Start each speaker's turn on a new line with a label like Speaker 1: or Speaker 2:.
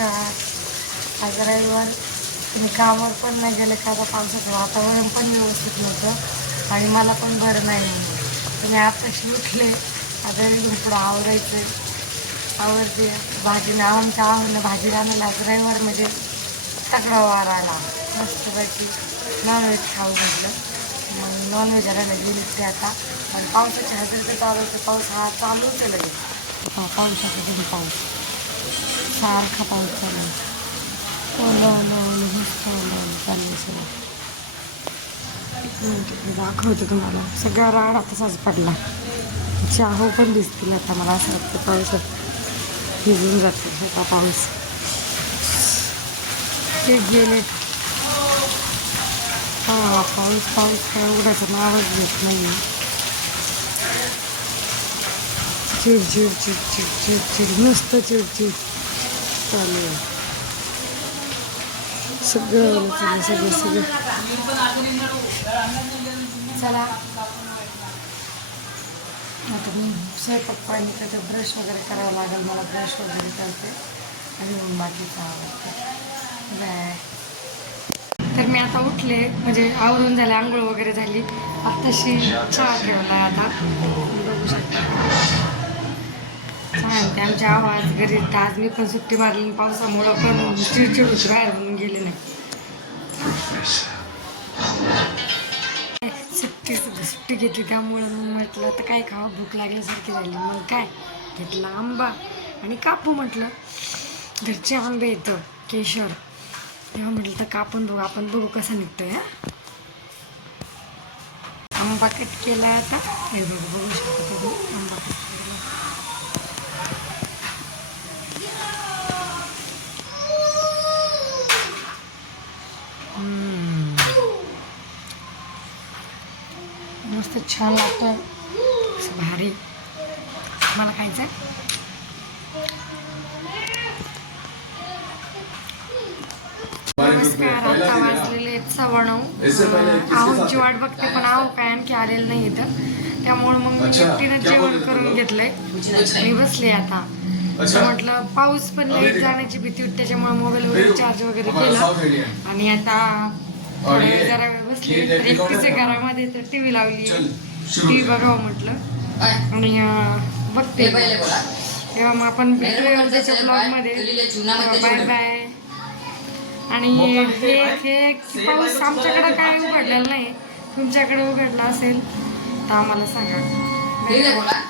Speaker 1: नमस्कार आज रविवार. तुम्ही कामावर पण नाही गेले का? आता पावसाचं वातावरण पण व्यवस्थित नव्हतं आणि मला पण बरं नाही. तुम्ही आत्ताशी उठले. आता इथून पुढं आवरायचं. आवडते भाजी आमच्या आवडलं भाजी आणायला आज रविवार म्हणजे तगडा वार आला. मस्तपैकी नॉनव्हेज खाऊ म्हटलं. मग नॉनव्हेज आणायला गेली ते आता. पण पावसाच्या हजेरीचं चालू होतं. पाऊस हा चालू आहे लगेच. हा पावसाचा पाऊस. सारखा पाऊस चालू आहे. ओलं ओलं ओलं मस्त ओलं ओलं चाललंय सगळं. एक मिनिट दाखवते तुम्हाला. सगळा राड तसाच पडला. चाहो पण दिसतील आता मला असं वाटतं पाऊस भिजून जाते सगळा पाऊस. ते गेले. हा पाऊस पाऊस काय उघडायचं नावच घेत नाही चिड चिड चिड चिड चिड चिड नुसतं चिडचिड चालू आहे सगळं आलं चालू सगळं सगळं चला आता मी स्वयंपाक पाणी करते ब्रश वगैरे करावं लागेल मला ब्रश वगैरे करते आणि मग आवडते बाय तर मी आता उठले म्हणजे आवरून झाले आंघोळ वगैरे झाली. आत्ताशी चहा ठेवला आता. बघू शकता छान आमच्या आवाज घरी तर आज मी पण सुट्टी मारली. पावसामुळं पण चिडचिड होती. बाहेर म्हणून गेले नाही. सुट्टी सुट्टी घेतली. त्यामुळं मग म्हटलं तर काय खावं? भूक लागल्यासारखी झाली मग काय? घेतला आंबा आणि कापू म्हटलं. घरचे आंबे येतं. केशर. तेव्हा म्हटलं तर कापून बघू. आपण बघू कसं निघतोय हा? आंबा कट केला आता. हे बघू बघू शकतो आंबा मस्त छान लागतं असं भारी. मला खायचं आहे? नमस्कार आता वाजलेले आहेत सव्वा नऊ आहोची वाट बघते पण आहो काय आणखी आलेलं नाही इथं. त्यामुळे मग मी एकटीनं जेवण करून घेतलंय. मी बसले आता. म्हटलं पाऊस पण लेट जाण्याची भीती होती त्याच्यामुळे मोबाईलवर चार्ज वगैरे केलं. आणि आता थोडा वेळ जरा बसले एकटीच घरामध्ये तर टी व्ही लावली टी व्ही बघावं म्हटलं. आणि बघते. तेव्हा मग आपण भेटूया उद्याच्या ब्लॉगमध्ये बाय. बाय आणि हे हे पाऊस आमच्याकडे काय उघडलेला नाही. तुमच्याकडे उघडला असेल तर आम्हाला सांगा.
Speaker 2: बोला.